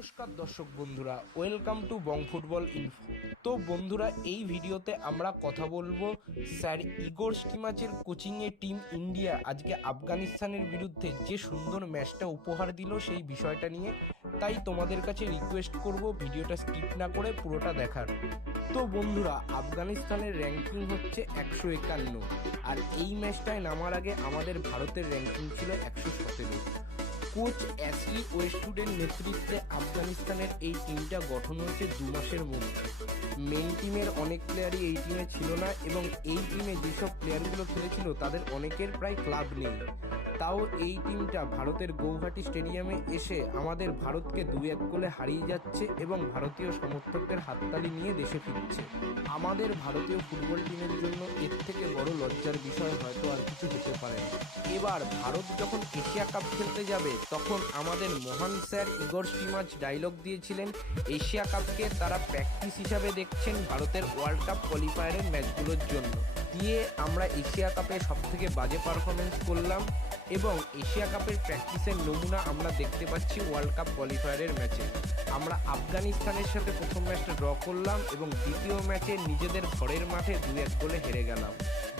নমস্কার দর্শক বন্ধুরা welcome to Bong football info তো বন্ধুরা, এই ভিডিওতে আমরা কথা বলব স্যার ইগোর স্কিমাচের কোচিংয়ে টিম ইন্ডিয়া আজকে আফগানিস্তানের বিরুদ্ধে যে সুন্দর ম্যাচটা উপহার দিল সেই বিষয়টা নিয়ে। তাই তোমাদের কাছে রিকোয়েস্ট করব ভিডিওটা স্কিপ না করে পুরোটা দেখার। তো বন্ধুরা, আফগানিস্তানের র্যাঙ্কিং হচ্ছে একশো একান্ন। আর এই ম্যাচটায় নামার আগে আমাদের ভারতের র্যাঙ্কিং ছিল একশো সতেরো। কোচ অ্যাসলি ওয়েস্টউডের নেতৃত্বে আফগানিস্তানের এই টিমটা গঠন হয়েছে দু মাসের মধ্যে। মেন টিমের অনেক প্লেয়ারই এই টিমে ছিল না এবং এই টিমে যেসব প্লেয়ারগুলো খেলেছিল, তাদের অনেকের প্রায় ক্লাব নেই। তাও এই টিমটা ভারতের গৌহাটি স্টেডিয়ামে এসে আমাদের ভারতকে দু এক গোলে হারিয়ে যাচ্ছে এবং ভারতীয় সমর্থকদের হাততালি নিয়ে দেশে ফিরছে। আমাদের ভারতীয় ফুটবল টিমের জন্য এর থেকে বড় লজ্জার বিষয় হয়তো আর কিছু হতে পারে এবার ভারত যখন এশিয়া কাপ খেলতে যাবে, তখন আমাদের মহান স্যার ইগর স্টিমাচ ডায়লগ দিয়েছিলেন, এশিয়া কাপকে তারা প্র্যাকটিস হিসাবে দেখছেন ভারতের ওয়ার্ল্ড কাপ কোয়ালিফায়ারের ম্যাচগুলোর জন্য। দিয়ে আমরা এশিয়া কাপে সব থেকে বাজে পারফরমেন্স করলাম এবং এশিয়া কাপের প্র্যাকটিসের নমুনা আমরা দেখতে পাচ্ছি ওয়ার্ল্ড কাপ কোয়ালিফায়ারের ম্যাচে আমরা আফগানিস্তানের সাথে প্রথম ম্যাচটা ড্র করলাম এবং দ্বিতীয় ম্যাচে নিজেদের ঘরের মাঠে দু এক গোলে হেরে গেলাম।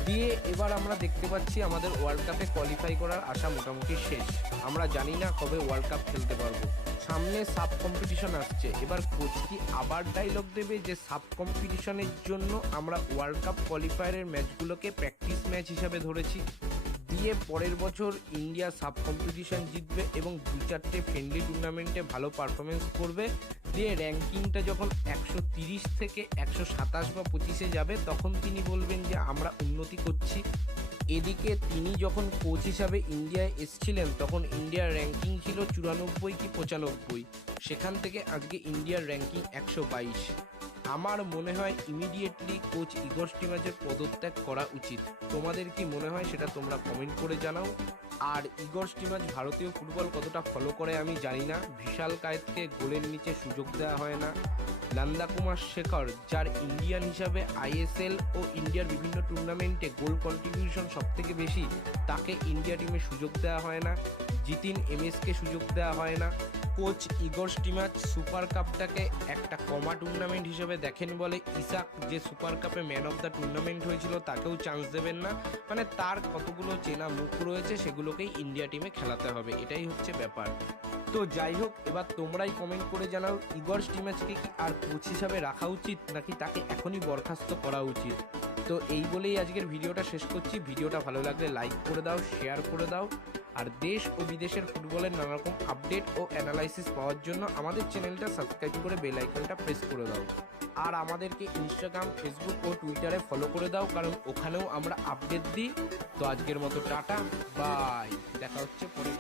দিয়ে এবার আমরা দেখতে পাচ্ছি আমাদের ওয়ার্ল্ড কাপে কোয়ালিফাই করার আশা মোটামুটি শেষ। আমরা জানি না কবে ওয়ার্ল্ড কাপ খেলতে পারব। সামনে সাব কম্পিটিশন আসছে। এবার কোচ কি আবার ডায়লগ দেবে যে সাব কম্পিটিশনের জন্য আমরা ওয়ার্ল্ড কাপ কোয়ালিফায়ারের ম্যাচগুলোকে প্র্যাকটিস ম্যাচ হিসাবে ধরেছি। দিয়ে পরের বছর ইন্ডিয়া সাব কম্পিটিশন জিতবে এবং দু চারটে ফ্রেন্ডলি টুর্নামেন্টে ভালো পারফরমেন্স করবে। দিয়ে র্যাঙ্কিংটা যখন একশো তিরিশ থেকে একশো সাতাশ বা পঁচিশে যাবে, তখন তিনি বলবেন যে, আমরা উন্নতি করছি। এদিকে তিনি যখন কোচ হিসাবে ইন্ডিয়ায় এসছিলেন, তখন ইন্ডিয়ার র্যাঙ্কিং ছিল চুরানব্বই কি পঁচানব্বই। সেখান থেকে আজকে ইন্ডিয়ার র্যাঙ্কিং একশো বাইশ। আমার মনে হয় ইমিডিয়েটলি কোচ ইগর স্টিমাজের পদত্যাগ করা উচিত। তোমাদের কি মনে হয় সেটা তোমরা কমেন্ট করে জানাও। আর ইগর স্টিমাজ ভারতীয় ফুটবল কতটা ফলো করে আমি জানি না। বিশাল কায়েতকে গোলের নিচে সুযোগ দেওয়া হয় না। নন্দা কুমার শেখর, যার ইন্ডিয়ান হিসাবে আইএসএল ও ইন্ডিয়ার বিভিন্ন টুর্নামেন্টে গোল কন্ট্রিবিউশন সব থেকে বেশি, তাকে ইন্ডিয়া টিমে সুযোগ দেওয়া হয় না। জিতিন এমএসকে সুযোগ দেওয়া হয় না। কোচ ইগর স্টিমাচ সুপার কাপটাকে একটা কমা টুর্নামেন্ট হিসেবে দেখেন বলে ইসাক যে সুপার কাপে ম্যান অফ দ্য টুর্নামেন্ট হয়েছিল তাকেও চান্স দেবেন না। মানে তার কতগুলো চেনা মুখ রয়েছে সেগুলোকেই ইন্ডিয়া টিমে খেলাতে হবে, এটাই হচ্ছে ব্যাপার। তো যাই হোক, এবার তোমরাই কমেন্ট করে জানাও, ইগর স্টিমাচকে কি আর কোচ হিসাবে রাখা উচিত নাকি তাকে এখনই বরখাস্ত করা উচিত? তো এই বলেই আজকের ভিডিওটা শেষ করছি। ভিডিওটা ভালো লাগলে লাইক করে দাও শেয়ার করে দাও। আর দেশ ও বিদেশের ফুটবলের নানা রকম আপডেট ও অ্যানালাইসিস পাওয়ার জন্য আমাদের চ্যানেলটা সাবস্ক্রাইব করে বেল আইকনটা প্রেস করে দাও। আর আমাদেরকে ইনস্টাগ্রাম ফেসবুক ও টুইটারে ফলো করে দাও, কারণ ওখানেও আমরা আপডেট দিই। তো আজকের মতো টাটা বাই দেখা হচ্ছে পরে